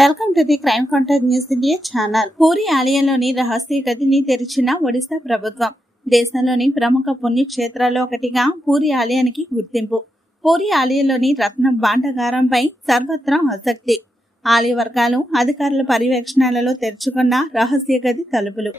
Welcome to the crime content news India channel. Puri ఆలయంలోని రహస్య గదిని తెరిచిన ఒడిశా ప్రభుత్వం. దేశంలోని ప్రముఖ పుణ్యక్షేత్రాల్లో ఒకటిగా పూరి ఆలయానికి గుర్తింపు. పూరి ఆలయంలోని రత్న భాండాగారంపై సర్వత్రా ఆసక్తి. ఆలయ వర్గాలు అధికారుల పర్యవేక్షణలలో తెరుచుకున్న రహస్య గది తలుపులు.